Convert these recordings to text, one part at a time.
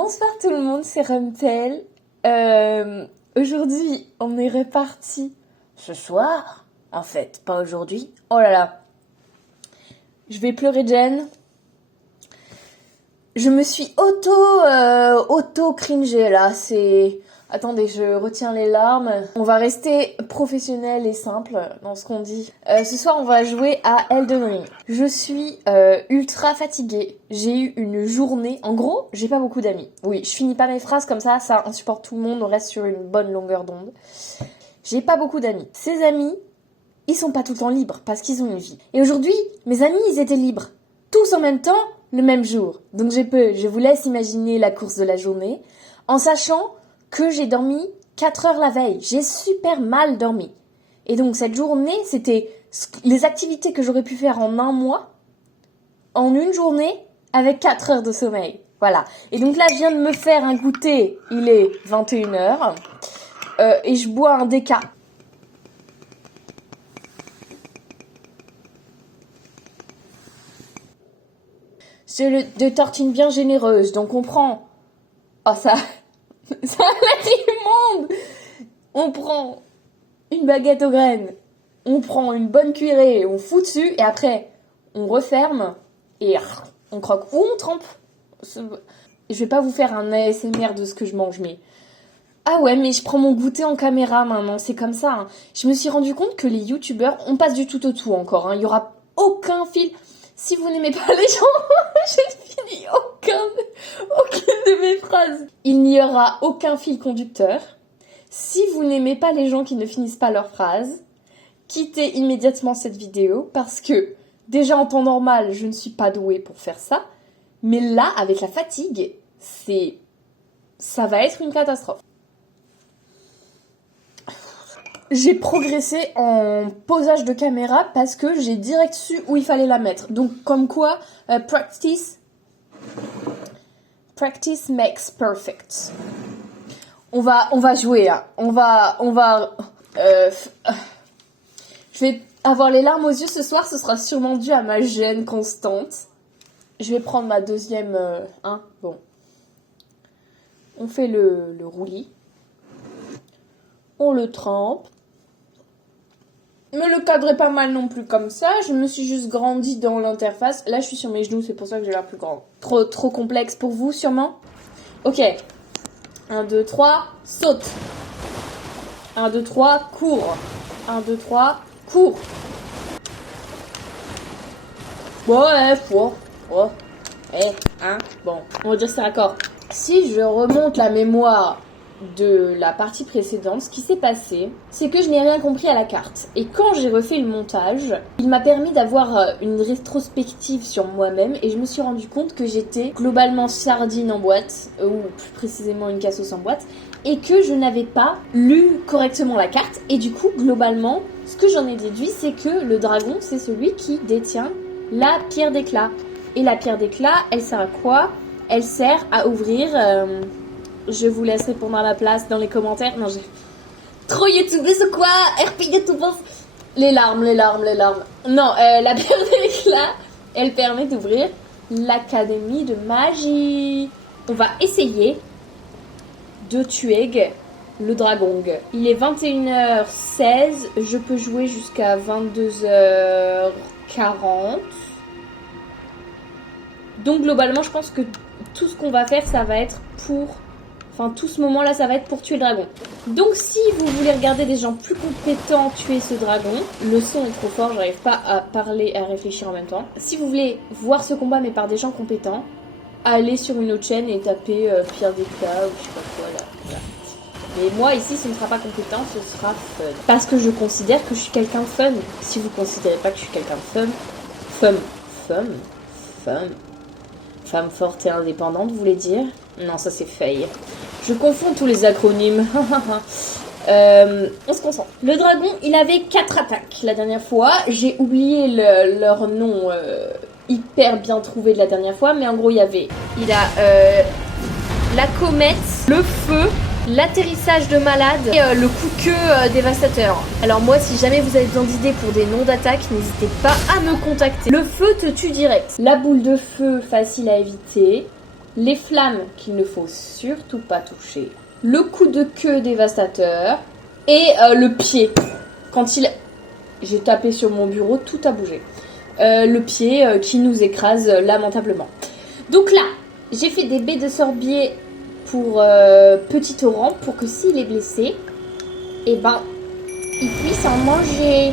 Bonsoir tout le monde, c'est Remtel. Aujourd'hui, on est reparti ce soir. En fait, pas aujourd'hui. Oh là là. Je vais pleurer Jen. Je me suis auto-cringée là. C'est... Attendez, je retiens les larmes. On va rester professionnel et simple dans ce qu'on dit. Ce soir, on va jouer à Elden Ring. Je suis ultra fatiguée. J'ai eu une journée... En gros, j'ai pas beaucoup d'amis. Oui, je finis pas mes phrases comme ça insupporte tout le monde. On reste sur une bonne longueur d'onde. J'ai pas beaucoup d'amis. Ces amis, ils sont pas tout le temps libres parce qu'ils ont une vie. Et aujourd'hui, mes amis, ils étaient libres. Tous en même temps, le même jour. Donc je vous laisse imaginer la course de la journée en sachant que j'ai dormi 4 heures la veille. J'ai super mal dormi. Et donc cette journée, c'était les activités que j'aurais pu faire en un mois, en une journée, avec 4 heures de sommeil. Voilà. Et donc là, je viens de me faire un goûter. Il est 21h. Et je bois un déca. C'est de tartines bien généreuses. Donc on prend... Oh ça... Ça a l'air immonde. On prend une baguette aux graines, on prend une bonne cuillerée, on fout dessus et après on referme et on croque ou on trempe. Je vais pas vous faire un ASMR de ce que je mange, mais... Ah ouais, mais je prends mon goûter en caméra maintenant, c'est comme ça. Hein. Je me suis rendu compte que les youtubeurs, on passe du tout au tout encore. Hein. Il y aura aucun fil... Si vous n'aimez pas les gens, je finis aucune de mes phrases. Il n'y aura aucun fil conducteur. Si vous n'aimez pas les gens qui ne finissent pas leurs phrases, quittez immédiatement cette vidéo parce que déjà en temps normal, je ne suis pas douée pour faire ça. Mais là, avec la fatigue, ça va être une catastrophe. J'ai progressé en posage de caméra parce que j'ai direct su où il fallait la mettre. Donc comme quoi, practice makes perfect. On va jouer là. Je vais avoir les larmes aux yeux ce soir. Ce sera sûrement dû à ma gêne constante. Je vais prendre ma deuxième. Bon. On fait le roulis. On le trempe. Mais le cadre est pas mal non plus comme ça. Je me suis juste grandi dans l'interface. Là, je suis sur mes genoux, c'est pour ça que j'ai l'air plus grand. Trop complexe pour vous, sûrement. Ok. 1, 2, 3, saute. 1, 2, 3, cours. 1, 2, 3, cours. Ouais, bon, on va dire c'est raccord. Si je remonte la mémoire de la partie précédente, ce qui s'est passé, c'est que je n'ai rien compris à la carte. Et quand j'ai refait le montage, il m'a permis d'avoir une rétrospective sur moi-même et je me suis rendu compte que j'étais globalement sardine en boîte, ou plus précisément une cassos en boîte, et que je n'avais pas lu correctement la carte. Et du coup, globalement, ce que j'en ai déduit, c'est que le dragon, c'est celui qui détient la pierre d'éclat. Et la pierre d'éclat, elle sert à quoi ? Elle sert à ouvrir... Je vous laisse répondre à ma place dans les commentaires. Non, j'ai... Trop YouTube, c'est quoi ? RP YouTube. Les larmes. Non, la pierre d'éclat, elle permet d'ouvrir l'académie de magie. On va essayer de tuer le dragon. Il est 21h16. Je peux jouer jusqu'à 22h40. Donc globalement, je pense que tout ce qu'on va faire, ça va être pour... Enfin, tout ce moment-là, ça va être pour tuer le dragon. Donc, si vous voulez regarder des gens plus compétents tuer ce dragon, le son est trop fort, j'arrive pas à parler et à réfléchir en même temps. Si vous voulez voir ce combat, mais par des gens compétents, allez sur une autre chaîne et tapez Pierre d'éclat ou je sais pas quoi, là. Mais moi, ici, ce ne sera pas compétent, ce sera fun. Parce que je considère que je suis quelqu'un de fun. Si vous considérez pas que je suis quelqu'un de fun. Femme forte et indépendante, vous voulez dire ? Non, ça c'est fail. Je confonds tous les acronymes. On se concentre. Le dragon, il avait 4 attaques la dernière fois. J'ai oublié leur nom hyper bien trouvé de la dernière fois. Mais en gros, il a la comète, le feu, l'atterrissage de malade et le coup de queue dévastateur. Alors moi, si jamais vous avez besoin d'idées pour des noms d'attaque, n'hésitez pas à me contacter. Le feu te tue direct. La boule de feu, facile à éviter. les flammes qu'il ne faut surtout pas toucher, le coup de queue dévastateur et le pied. Quand il... J'ai tapé sur mon bureau, tout a bougé. Le pied qui nous écrase lamentablement. Donc là, j'ai fait des baies de sorbier pour Petit Torrent pour que s'il est blessé, eh ben, il puisse en manger.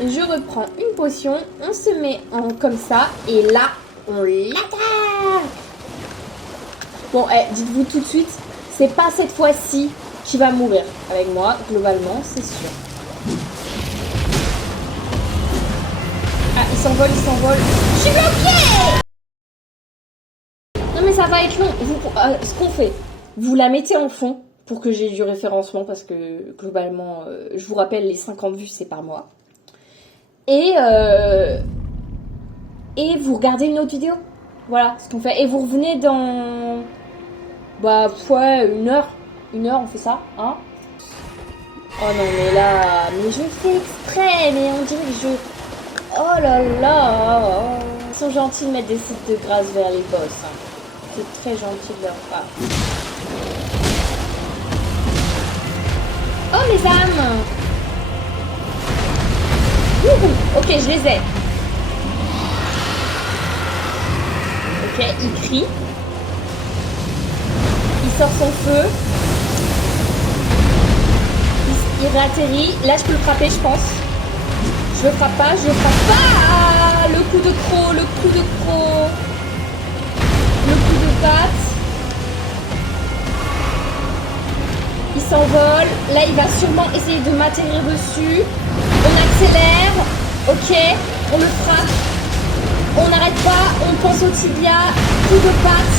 Je reprends une potion, on se met en comme ça et là, on l'attaque. Bon, dites-vous tout de suite, c'est pas cette fois-ci qu'il va mourir avec moi, globalement, c'est sûr. Ah, il s'envole, il s'envole. Je suis bloquée! Non mais ça va être long. Ce qu'on fait, vous la mettez en fond pour que j'ai du référencement parce que globalement, je vous rappelle, les 50 vues, c'est par mois. Et vous regardez une autre vidéo. Voilà ce qu'on fait. Et vous revenez dans... Bah, ouais, une heure. Une heure, on fait ça, hein? Oh non, mais là... Mais je fais exprès, mais on dirait que je... Oh là là! Ils sont gentils de mettre des sites de grâce vers les boss. Hein. C'est très gentil de leur part. Oh, mes âmes! Ouh, ok, je les ai. Ok, il crie. Il sort son feu. Il réatterrit. Là, je peux le frapper, je pense. Je le frappe pas, je le frappe pas. Ah, le coup de croc, le coup de croc. Le coup de patte. Il s'envole. Là, il va sûrement essayer de m'atterrir dessus. On accélère. Ok, on le frappe. On n'arrête pas. On pense au tibia. Coup de patte.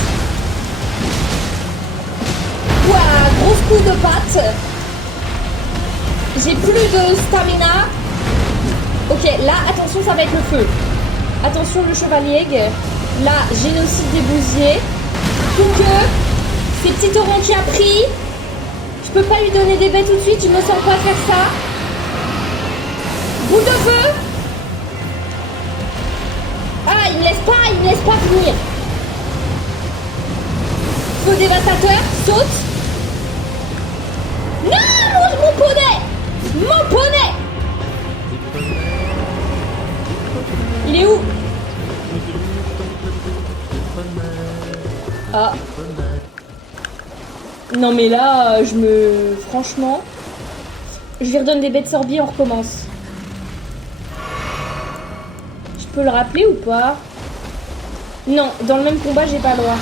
Ouah, gros coup de patte. J'ai plus de stamina. Ok, là, attention, ça va être le feu. Attention, le chevalier. Là, génocide des bousiers. Pour que c'est Petit Torrent qui a pris. Je peux pas lui donner des baies tout de suite. Je me sens pas faire ça. Boule de feu. Ah, il me laisse pas venir. Feu dévastateur, saute. Non, mon poney. Mon poney. Il est où? Ah. Non mais là, franchement... Je lui redonne des baies de sorbier, on recommence. Je peux le rappeler ou pas? Non, dans le même combat, j'ai pas le droit.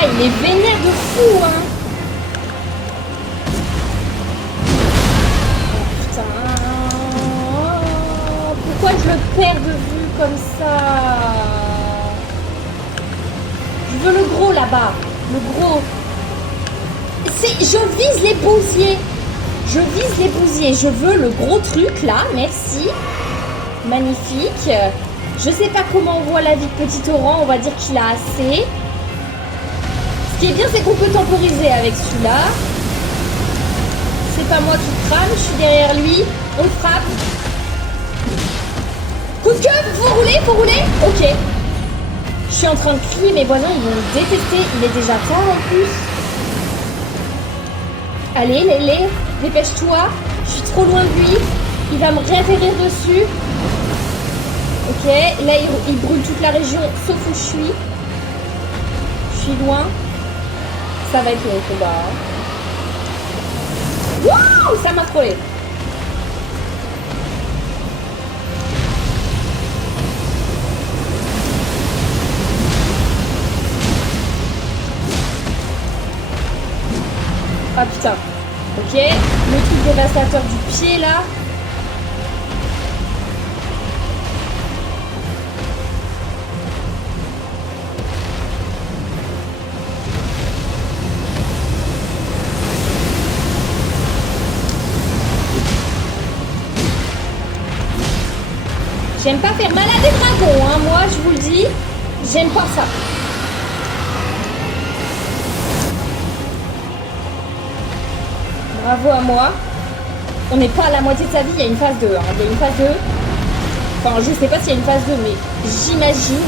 Ah, il est vénère de fou, hein. Pourquoi je le perds de vue comme ça? Je veux le gros là-bas. Le gros. Je vise les bousiers. Je vise les bousiers. Je veux le gros truc là. Merci. Magnifique. Je sais pas comment on voit la vie de Petit Torrent. On va dire qu'il a assez. Ce qui est bien, c'est qu'on peut temporiser avec celui-là. C'est pas moi qui crame. Je suis derrière lui. On le frappe. Coup de queue, faut rouler, ok. Je suis en train de crier, mes voisins, ils vont me détester. Il est déjà tard en plus. Allez, Lélé, dépêche-toi. Je suis trop loin de lui. Il va me réatterrir dessus. Ok, là, il brûle toute la région, sauf où je suis. Je suis loin. Ça va être long, le combat. Wouh, ça m'a trollé. Ah putain. Ok. Le truc dévastateur du pied là. J'aime pas faire mal à des dragons, hein. Moi je vous le dis. J'aime pas ça. Bravo à moi. On n'est pas à la moitié de sa vie, il y a une phase 2. Hein. Il y a une phase 2. Enfin, je sais pas s'il y a une phase 2, mais j'imagine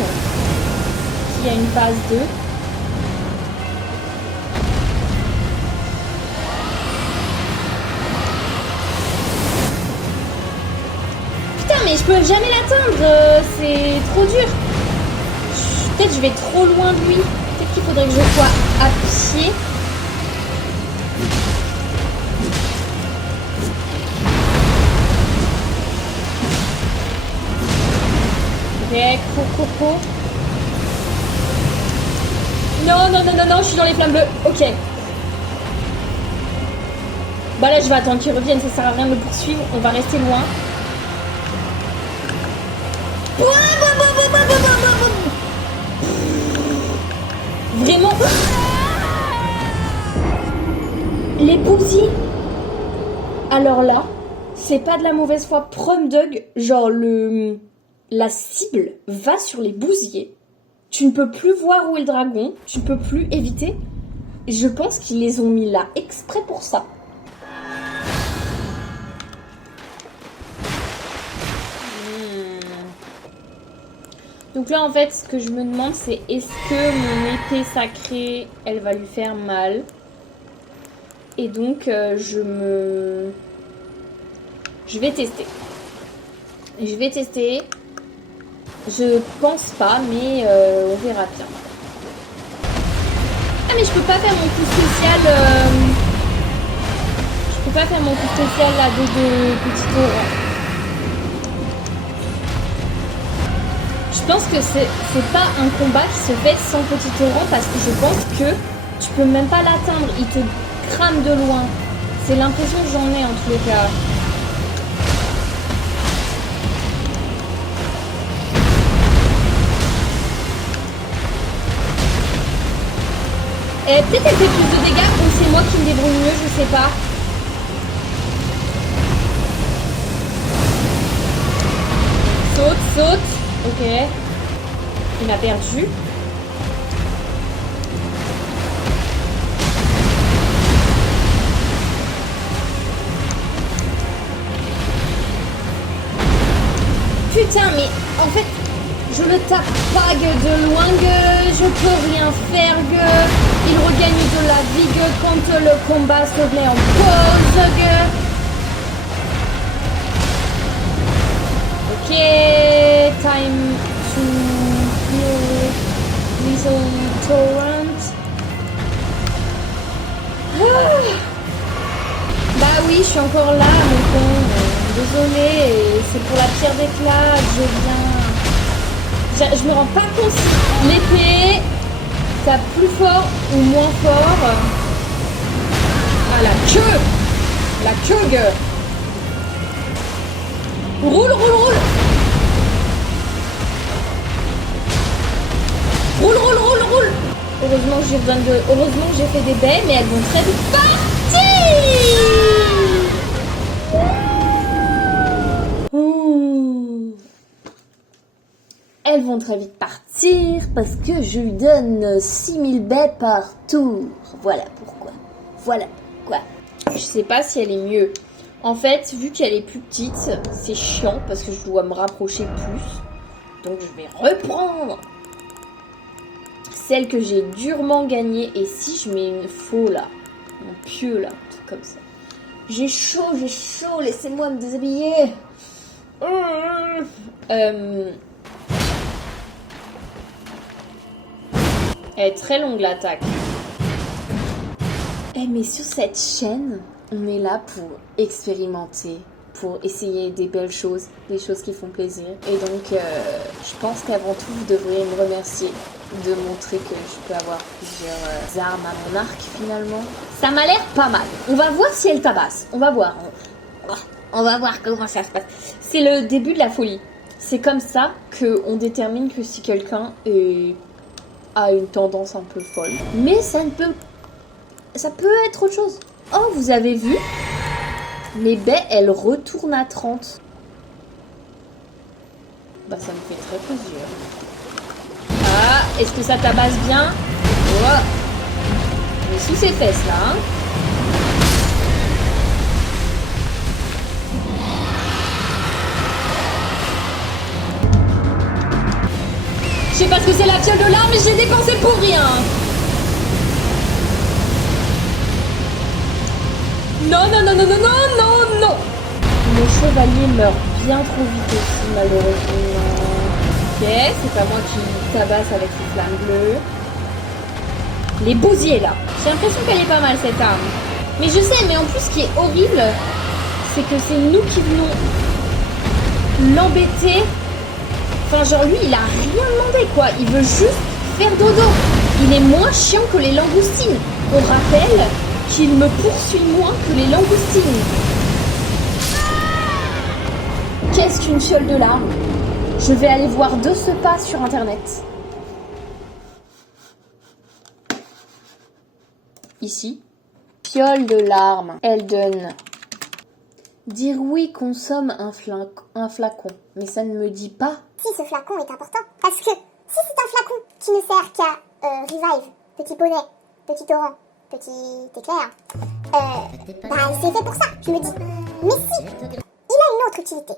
qu'il y a une phase 2. Putain, mais je peux jamais l'atteindre, c'est trop dur. Peut-être je vais trop loin de lui. Peut-être qu'il faudrait que je sois à pied. Ok, cours. Non, je suis dans les flammes bleues. Ok. Bah là, je vais attendre qu'il revienne, ça sert à rien de le poursuivre. On va rester loin. Vraiment. Les bousiers. Alors là, c'est pas de la mauvaise foi. Prom Dog, genre la cible va sur les bousiers. Tu ne peux plus voir où est le dragon. Tu ne peux plus éviter. Je pense qu'ils les ont mis là exprès pour ça. Donc là, en fait, ce que je me demande, c'est est-ce que mon épée sacrée, elle va lui faire mal? Et donc, je vais tester. Je pense pas, mais on verra bien. Ah, mais je peux pas faire mon coup spécial. Je peux pas faire mon coup spécial là de petit torrent. Je pense que c'est pas un combat qui se fait sans petit torrent parce que je pense que tu peux même pas l'atteindre. Il te crame de loin. C'est l'impression que j'en ai en tous les cas. Et peut-être elle fait plus de dégâts ou c'est moi qui me débrouille mieux, je sais pas. Saute. Ok. Il m'a perdu. Putain, mais en fait, je le tape pas de loin, je peux rien faire, il regagne de la vie quand le combat se met en pause. Ok, time to heal little torrent. Bah oui, je suis encore là, mon con. Désolée, c'est pour la pierre d'éclat que je viens. Je me rends pas compte si l'épée tape plus fort ou moins fort. Ah, la queue. Roule. Roule. Heureusement que j'ai fait des baies, mais elles vont très vite partir. Elles vont très vite partir parce que je lui donne 6000 baies par tour. Voilà pourquoi. Je sais pas si elle est mieux. En fait, vu qu'elle est plus petite, c'est chiant parce que je dois me rapprocher plus. Donc je vais reprendre celle que j'ai durement gagnée. Et si je mets une faux là, mon pieu là, un truc comme ça. J'ai chaud, laissez-moi me déshabiller. Elle est très longue l'attaque. Mais sur cette chaîne, on est là pour expérimenter, pour essayer des belles choses, des choses qui font plaisir. Et donc, je pense qu'avant tout, vous devriez me remercier de montrer que je peux avoir plusieurs armes à mon arc finalement. Ça m'a l'air pas mal. On va voir si elle tabasse. On va voir. On va voir comment ça se passe. C'est le début de la folie. C'est comme ça qu'on détermine que si quelqu'un a une tendance un peu folle. Mais ça peut être autre chose. Oh, vous avez vu? Mes baies, elles retournent à 30. Bah, ça me fait très plaisir. Ah, est-ce que ça tabasse bien? Oh. On est sous ses fesses, là, hein. sais pas ce que c'est la fiole de larmes, mais j'ai dépensé pour rien. Non, non, non, non, non, non, non, non. Le chevalier meurt bien trop vite aussi, malheureusement. Ok, c'est pas moi qui tabasse avec les flammes bleues. Les bousiers, là. J'ai l'impression qu'elle est pas mal, cette arme. Mais je sais, mais en plus, ce qui est horrible, c'est que c'est nous qui venons l'embêter. Enfin, genre, lui, il a rien demandé, quoi. Il veut juste faire dodo. Il est moins chiant que les langoustines. On rappelle qu'il me poursuit moins que les langoustines. Qu'est-ce qu'une fiole de larmes? Je vais aller voir de ce pas sur Internet. Ici. Fiole de larmes. Elden. Dire oui consomme un flacon. Mais ça ne me dit pas. Si ce flacon est important. Parce que si c'est un flacon qui ne sert qu'à revive, petit poney, petit torrent, petit éclair, c'est fait pour ça, je me dis. Mais si, il a une autre utilité.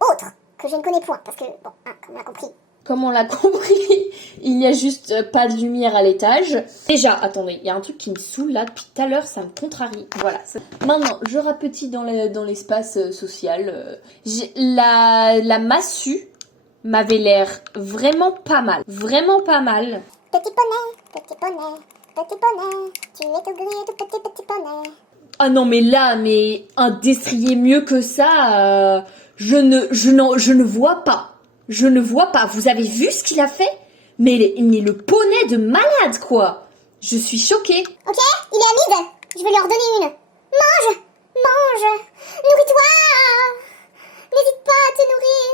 Autre, que je ne connais point. Parce que, bon, comme on l'a compris. Comme on l'a compris, il n'y a juste pas de lumière à l'étage. Déjà, attendez, il y a un truc qui me saoule là, depuis tout à l'heure, ça me contrarie. Voilà. Maintenant, je rapetis dans l'espace social. La massue m'avait l'air vraiment pas mal. Vraiment pas mal. Petit poney, petit poney, petit poney, tu es tout gris, tout petit poney. Ah non, mais là, mais un destrier mieux que ça, je ne vois pas. Je ne vois pas. Vous avez vu ce qu'il a fait? Mais le poney de malade, quoi. Je suis choquée. Ok, il est à mid. Je vais lui en redonner une. Mange, mange, nourris-toi. N'hésite pas à te nourrir.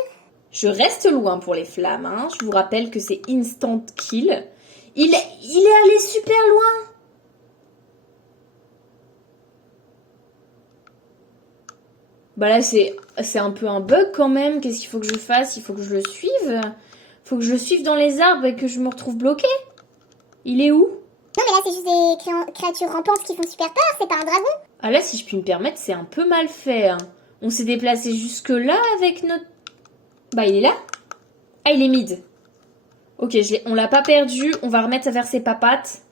Je reste loin pour les flammes, hein. Je vous rappelle que c'est instant kill. Il est allé super loin. Bah là, c'est un peu un bug quand même. Qu'est-ce qu'il faut que je fasse? Il faut que je le suive. Faut que je le suive dans les arbres et que je me retrouve bloquée. Il est où? Non mais là c'est juste des créatures rampantes qui font super peur, c'est pas un dragon. Ah là, si je puis me permettre, c'est un peu mal fait. Hein. On s'est déplacé jusque là avec notre... Bah il est là. Ah il est mid. Ok, on l'a pas perdu. On va remettre à faire ses papates.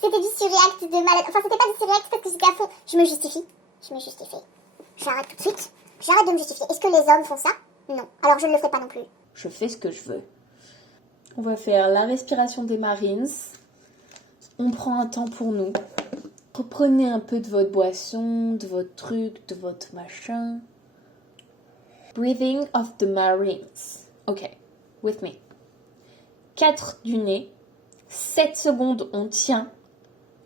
C'était du surreact de malade. Enfin, c'était pas du surreact parce que j'étais à fond. Je me justifie. J'arrête tout de suite. J'arrête de me justifier. Est-ce que les hommes font ça? Non. Alors je ne le ferai pas non plus. Je fais ce que je veux. On va faire la respiration des Marines. On prend un temps pour nous. Reprenez un peu de votre boisson, de votre truc, de votre machin. Breathing of the Marines. Ok, with me. 4 du nez. 7 secondes, on tient.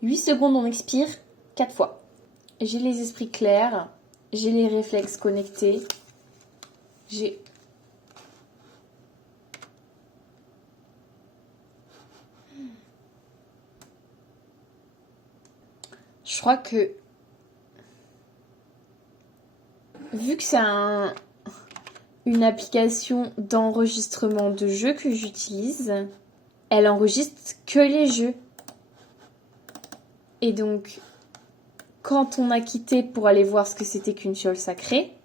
8 secondes, on expire 4 fois. J'ai les esprits clairs. J'ai les réflexes connectés. Je crois que... Vu que c'est une application d'enregistrement de jeux que j'utilise, elle enregistre que les jeux. Et donc, quand on a quitté pour aller voir ce que c'était qu'une fiole sacrée,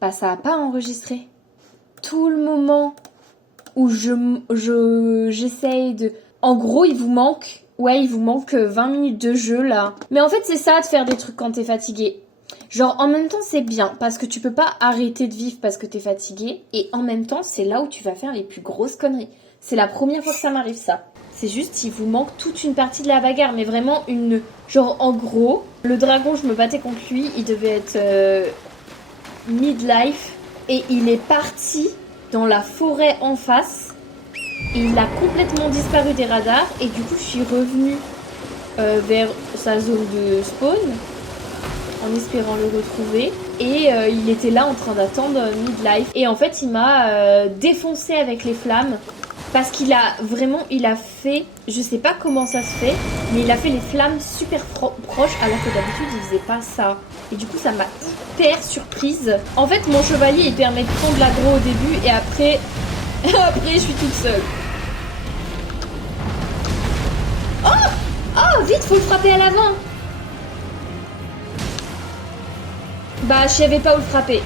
bah ça n'a pas enregistré. Tout le moment où j'essaye de... En gros, il vous manque 20 minutes de jeu là. Mais en fait, c'est ça de faire des trucs quand t'es fatigué. Genre, en même temps, c'est bien parce que tu peux pas arrêter de vivre parce que t'es fatigué. Et en même temps, c'est là où tu vas faire les plus grosses conneries. C'est la première fois que ça m'arrive ça. C'est juste, il vous manque toute une partie de la bagarre. Mais vraiment une... Genre, en gros, le dragon, je me battais contre lui. Il devait être midlife. Et il est parti dans la forêt en face. Et il a complètement disparu des radars. Et du coup, je suis revenue vers sa zone de spawn. En espérant le retrouver. Et il était là en train d'attendre midlife. Et en fait, il m'a défoncé avec les flammes. Parce qu'il a fait, je sais pas comment ça se fait, mais il a fait les flammes super proches alors que d'habitude il faisait pas ça. Et du coup ça m'a hyper surprise. En fait mon chevalier il permet de prendre l'aggro au début et après je suis toute seule. Oh vite faut le frapper à l'avant. Bah je savais pas où le frapper.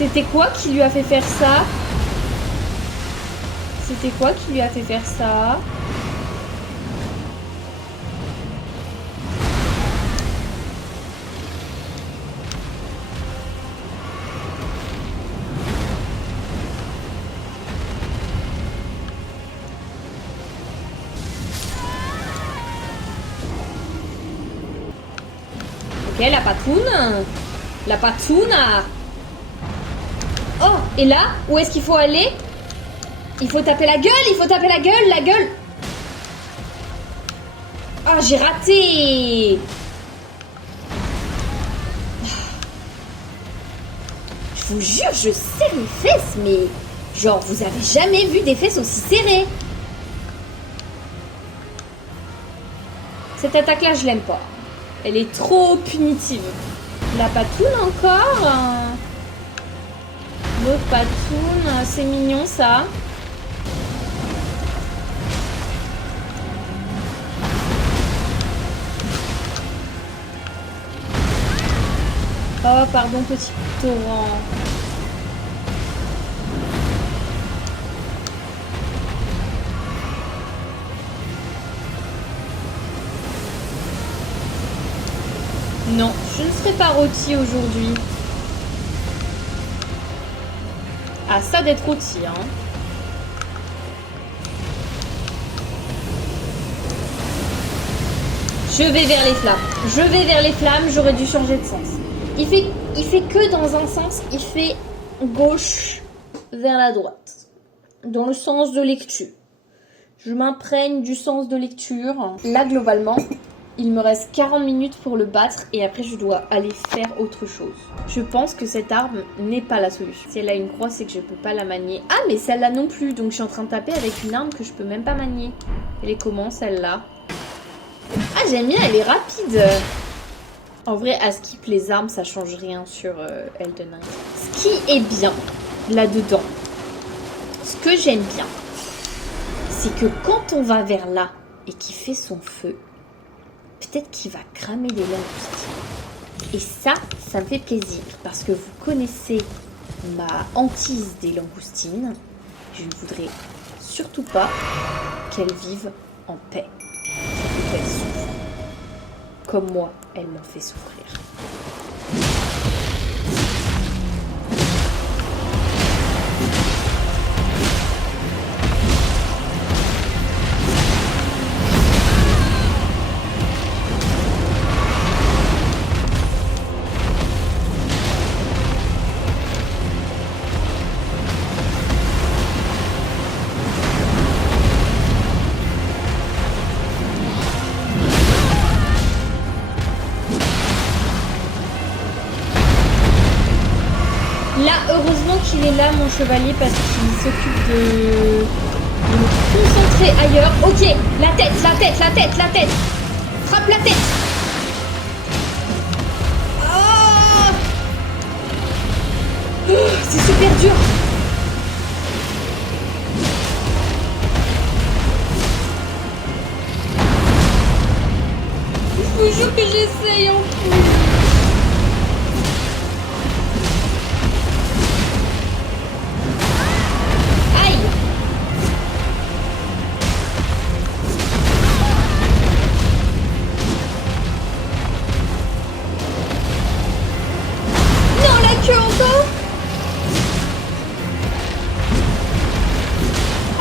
C'était quoi qui lui a fait faire ça? C'était quoi qui lui a fait faire ça? Ok, la patoune. La patoune. Oh, et là, où est-ce qu'il faut aller? Il faut taper la gueule, il faut taper la gueule. Ah, j'ai raté. Je vous jure, je serre les fesses, mais genre, vous avez jamais vu des fesses aussi serrées. Cette attaque-là, je l'aime pas. Elle est trop punitive. La patoune encore. L'autre patoune, c'est mignon ça. Oh, pardon, petit torrent. Non, je ne serai pas rôti aujourd'hui. Ah, ça d'être rôti, hein. Je vais vers les flammes. Je vais vers les flammes, j'aurais dû changer de sens. Il fait que dans un sens, il fait gauche vers la droite. Dans le sens de lecture. Je m'imprègne du sens de lecture. Là, globalement, il me reste 40 minutes pour le battre et après je dois aller faire autre chose. Je pense que cette arme n'est pas la solution. Si elle a une croix, c'est que je peux pas la manier. Ah, mais celle-là non plus, donc je suis en train de taper avec une arme que je peux même pas manier. Elle est comment, celle-là? Ah, j'aime bien, elle est rapide. En vrai, à skip les armes, ça change rien sur Elden Ring. Ce qui est bien, là-dedans, ce que j'aime bien, c'est que quand on va vers là et qu'il fait son feu, peut-être qu'il va cramer des langoustines. Et ça me fait plaisir, parce que vous connaissez ma hantise des langoustines. Je ne voudrais surtout pas qu'elles vivent en paix. Qu'elles souffrent. Comme moi, elles m'ont fait souffrir. Il est là, mon chevalier, parce qu'il s'occupe de me concentrer ailleurs. Ok, la tête. Frappe la tête. Oh, c'est super dur. Je vous jure que j'essaye en plus.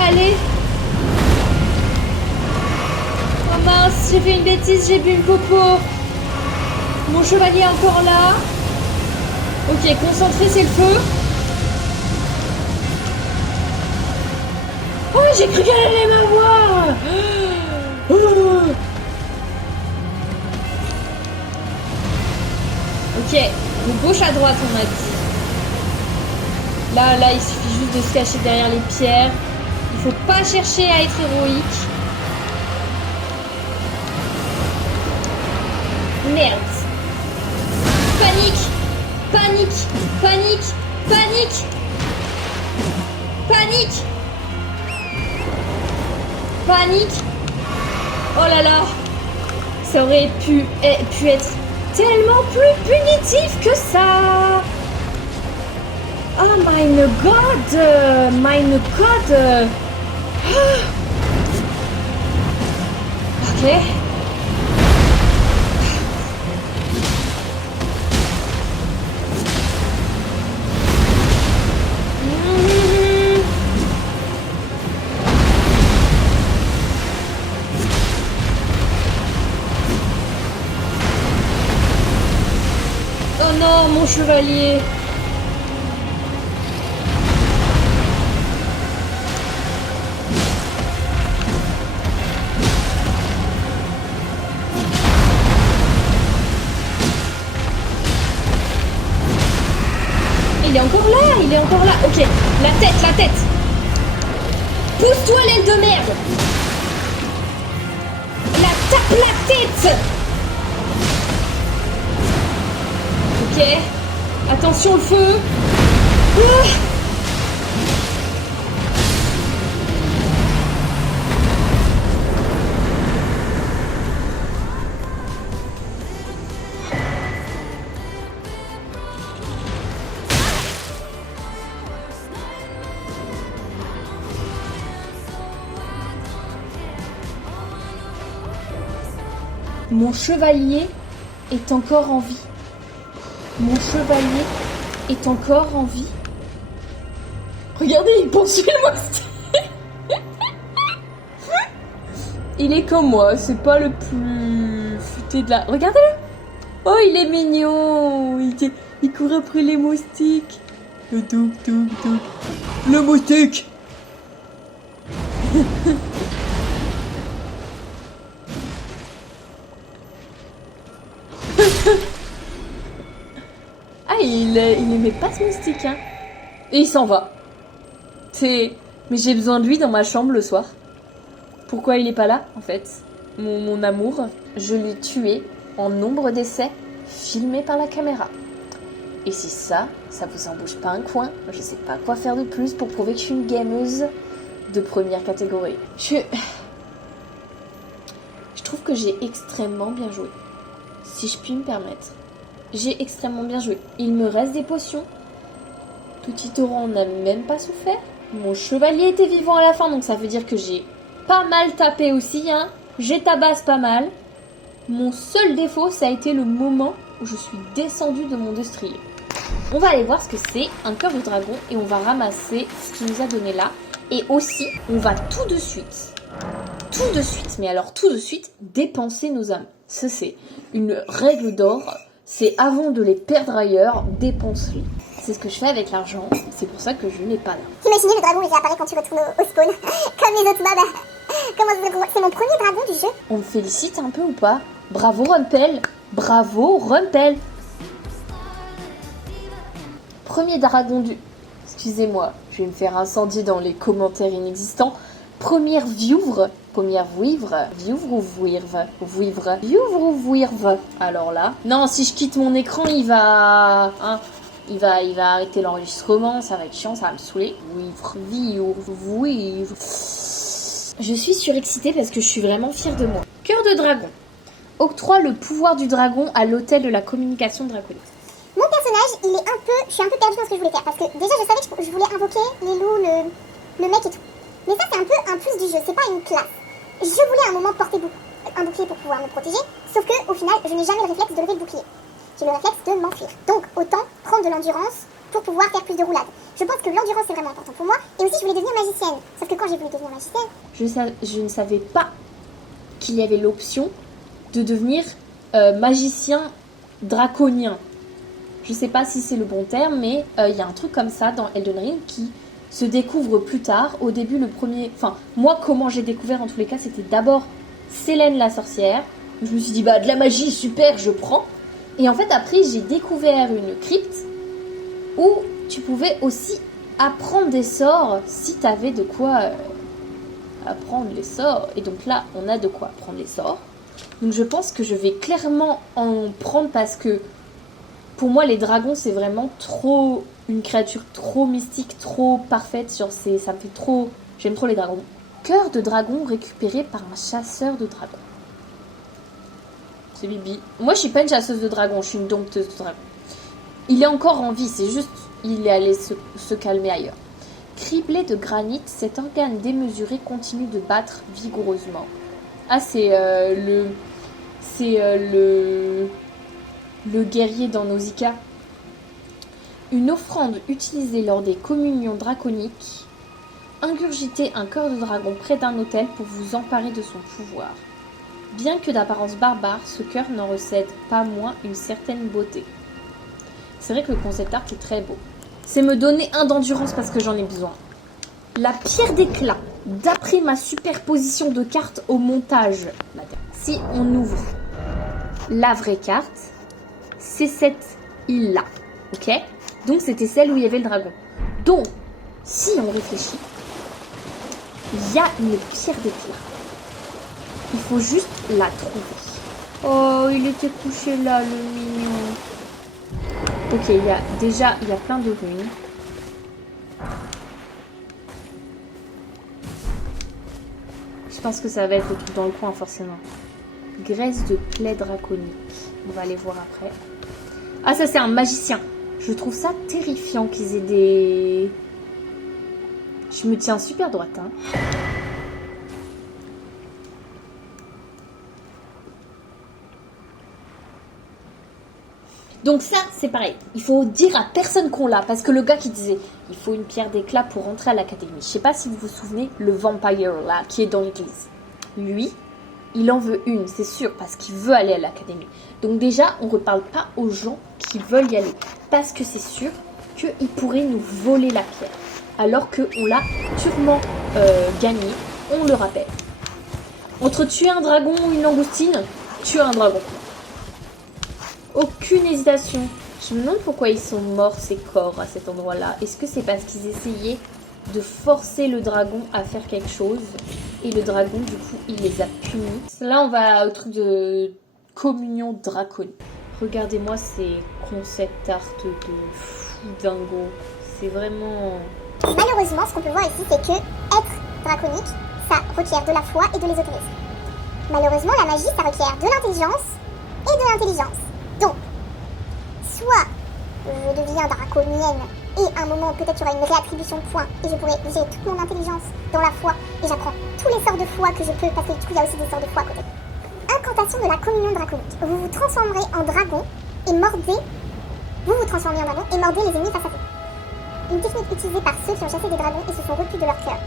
Allez. Oh mince, j'ai fait une bêtise, j'ai bu une coco. Mon chevalier est encore là. Ok, concentré, c'est le feu. Oh, j'ai cru qu'elle allait m'avoir. Ok, de gauche à droite, on a dit. Là, il suffit juste de se cacher derrière les pierres. Il faut pas chercher à être héroïque. Merde. Panique. Oh là là. Ça aurait pu être tellement plus punitif que ça. Oh mein Gott! Mein Gott! Ok. Oh non, mon chevalier! Il est encore là, il est encore là. Ok, la tête, la tête. Pousse-toi, l'aile de merde. Tape la tête. Ok, attention le feu. Ah. Mon chevalier est encore en vie. Mon chevalier est encore en vie. Regardez, il poursuit le moustique. Il est comme moi, c'est pas le plus futé de la... Regardez-le. Oh, il est mignon. Il court après les moustiques. Le Le moustique. Ah, il aimait pas ce moustique, hein. Et il s'en va. Mais j'ai besoin de lui dans ma chambre le soir. Pourquoi il est pas là, en fait? Mon amour, je l'ai tué en nombre d'essais filmés par la caméra. Et si ça vous en bouge pas un coin, je sais pas quoi faire de plus pour prouver que je suis une gameuse de première catégorie. Je trouve que j'ai extrêmement bien joué. Si je puis me permettre. J'ai extrêmement bien joué. Il me reste des potions. Petit torrent n'a même pas souffert. Mon chevalier était vivant à la fin, donc ça veut dire que j'ai pas mal tapé aussi, hein. J'ai tabasse pas mal. Mon seul défaut, ça a été le moment où je suis descendue de mon destrier. On va aller voir ce que c'est, un cœur de dragon, et on va ramasser ce qu'il nous a donné là. Et aussi, on va tout de suite, mais alors tout de suite, dépenser nos âmes. Ça, c'est une règle d'or. C'est avant de les perdre ailleurs, dépense-les. C'est ce que je fais avec l'argent, c'est pour ça que je n'ai pas là. Imaginez le dragon, il réapparaît quand tu retournes au spawn. Comme les autres mobs. C'est mon premier dragon du jeu. On me félicite un peu ou pas? Bravo Rumpel. Bravo Rumpel. Premier dragon du... Excusez-moi, je vais me faire incendier dans les commentaires inexistants. Première vieuvre. Vieuvre ou vouivre. Alors là... Non, si je quitte mon écran, il va... Hein, il va arrêter l'enregistrement, ça va être chiant, ça va me saouler. Vouivre. Je suis surexcitée parce que je suis vraiment fière de moi. Cœur de dragon. Octroie le pouvoir du dragon à l'hôtel de la communication draconique. Mon personnage, je suis un peu perdue dans ce que je voulais faire. Parce que déjà, je savais que je voulais invoquer les loups, le mec et tout. Mais ça, c'est un peu un plus du jeu, c'est pas une classe. Je voulais à un moment porter un bouclier pour pouvoir me protéger. Sauf que au final, je n'ai jamais le réflexe de lever le bouclier. J'ai le réflexe de m'enfuir. Donc, autant prendre de l'endurance pour pouvoir faire plus de roulades. Je pense que l'endurance, c'est vraiment important pour moi. Et aussi, je voulais devenir magicienne. Sauf que quand j'ai voulu devenir magicienne... Je ne savais pas qu'il y avait l'option de devenir magicien draconien. Je sais pas si c'est le bon terme, mais il y a un truc comme ça dans Elden Ring qui se découvre plus tard. Au début, le premier... Enfin, moi, comment j'ai découvert, en tous les cas, c'était d'abord Célène la sorcière. Je me suis dit, bah, de la magie, super, je prends. Et en fait, après, j'ai découvert une crypte où tu pouvais aussi apprendre des sorts si t'avais de quoi apprendre les sorts. Et donc là, on a de quoi apprendre les sorts. Donc je pense que je vais clairement en prendre parce que pour moi, les dragons, c'est vraiment trop une créature trop mystique, trop parfaite. Ça me fait trop... J'aime trop les dragons. Cœur de dragon récupéré par un chasseur de dragons. C'est Bibi. Moi, je suis pas une chasseuse de dragons, je suis une dompteuse de dragons. Il est encore en vie, c'est juste il est allé se calmer ailleurs. Criblé de granit, cet organe démesuré continue de battre vigoureusement. Ah, c'est le guerrier dans Nausicaa. Une offrande utilisée lors des communions draconiques. Ingurgitez un cœur de dragon près d'un autel pour vous emparer de son pouvoir. Bien que d'apparence barbare, ce cœur n'en recède pas moins une certaine beauté. C'est vrai que le concept art est très beau. C'est me donner un d'endurance parce que j'en ai besoin. La pierre d'éclat, d'après ma superposition de cartes au montage. Si on ouvre la vraie carte, c'est cette île-là, ok? Donc c'était celle où il y avait le dragon. Donc, si on réfléchit, il y a une pierre d'éclat. Il faut juste la trouver. Oh, il était couché là, le mignon. Ok, il y a plein de ruines. Je pense que ça va être le truc dans le coin, forcément. Graisse de plaie draconique. On va aller voir après. Ah, ça, c'est un magicien. Je trouve ça terrifiant qu'ils aient des... Je me tiens super droite, hein. Donc ça, c'est pareil. Il faut dire à personne qu'on l'a. Parce que le gars qui disait, il faut une pierre d'éclat pour rentrer à l'académie. Je sais pas si vous vous souvenez, le vampire là, qui est dans l'église. Lui, il en veut une, c'est sûr, parce qu'il veut aller à l'académie. Donc déjà, on ne reparle pas aux gens qui veulent y aller. Parce que c'est sûr qu'ils pourraient nous voler la pierre. Alors qu'on l'a purement gagné, on le rappelle. Entre tuer un dragon ou une langoustine, tuer un dragon. Aucune hésitation. Je me demande pourquoi ils sont morts, ces corps, à cet endroit-là. Est-ce que c'est parce qu'ils essayaient de forcer le dragon à faire quelque chose et le dragon, du coup, il les a punis. Là, on va au truc de communion draconique. Regardez-moi ces concept art de fou dingo. C'est vraiment... Malheureusement, ce qu'on peut voir ici, c'est que être draconique, ça requiert de la foi et de l'ésotérisme. Malheureusement, la magie, ça requiert de l'intelligence et de l'intelligence. Donc, soit je deviens draconienne et à un moment, peut-être il y aura une réattribution de points et je pourrai user toute mon intelligence dans la foi et j'apprends tous les sorts de foi que je peux parce que du coup, il y a aussi des sorts de foi à côté. Incantation de la communion draconique. Vous vous transformerez en dragon et mordez... Vous vous transformez en dragon et mordez les ennemis face à vous. Une technique utilisée par ceux qui ont chassé des dragons et se sont repus de leur cœur.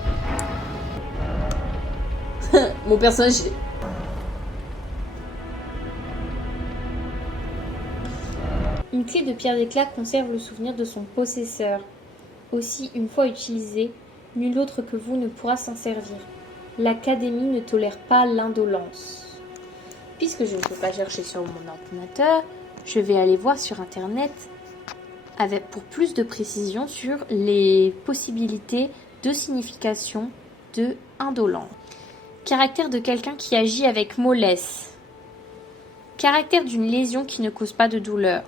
Mon personnage... Une clé de pierre d'éclat conserve le souvenir de son possesseur. Aussi, une fois utilisée, nul autre que vous ne pourra s'en servir. L'Académie ne tolère pas l'indolence. Puisque je ne peux pas chercher sur mon ordinateur, je vais aller voir sur Internet pour plus de précision sur les possibilités de signification de indolence. Caractère de quelqu'un qui agit avec mollesse. Caractère d'une lésion qui ne cause pas de douleur.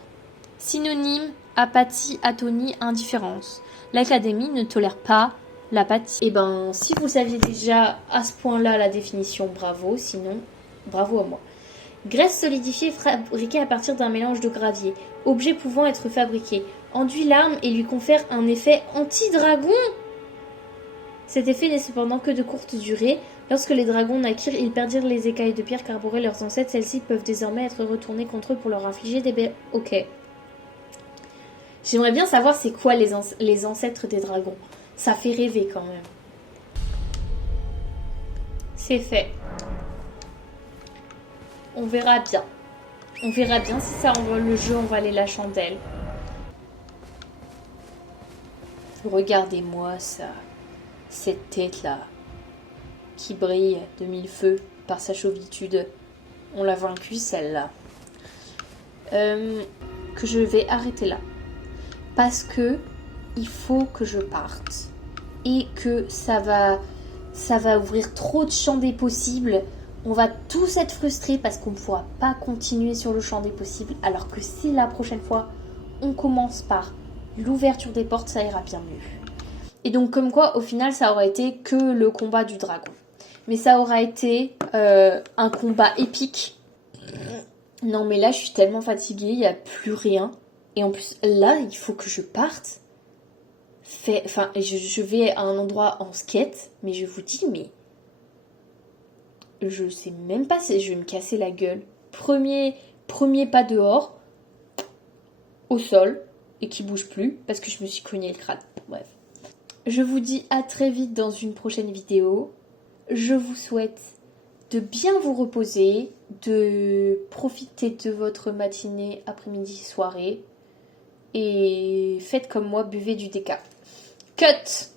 Synonyme, apathie, atonie, indifférence. L'Académie ne tolère pas l'apathie. Eh ben, si vous saviez déjà à ce point-là la définition, bravo. Sinon, bravo à moi. Graisse solidifiée fabriquée à partir d'un mélange de gravier. Objet pouvant être fabriqué. Enduit l'arme et lui confère un effet anti-dragon. Cet effet n'est cependant que de courte durée. Lorsque les dragons naquirent, ils perdirent les écailles de pierre qu'arboraient leurs ancêtres. Celles-ci peuvent désormais être retournées contre eux pour leur infliger des Ok. J'aimerais bien savoir c'est quoi les ancêtres des dragons. Ça fait rêver quand même. C'est fait. On verra bien. On verra bien si ça envoie le jeu, on va aller la chandelle. Regardez-moi ça. Cette tête-là. Qui brille de mille feux par sa chauvitude. On l'a vaincue celle-là. Que je vais arrêter là. Parce que il faut que je parte. Et que ça va ouvrir trop de champs des possibles. On va tous être frustrés parce qu'on ne pourra pas continuer sur le champ des possibles. Alors que si la prochaine fois, on commence par l'ouverture des portes, ça ira bien mieux. Et donc comme quoi, au final, ça aurait été que le combat du dragon. Mais ça aura été un combat épique. Non mais là, je suis tellement fatiguée, il n'y a plus rien. Et en plus, là, il faut que je parte. je vais à un endroit en skate, mais je vous dis, mais je sais même pas si je vais me casser la gueule. Premier pas dehors, au sol, et qui bouge plus, parce que je me suis cogné le crâne. Bref. Je vous dis à très vite dans une prochaine vidéo. Je vous souhaite de bien vous reposer, de profiter de votre matinée, après-midi, soirée. Et faites comme moi, buvez du déca. Cut!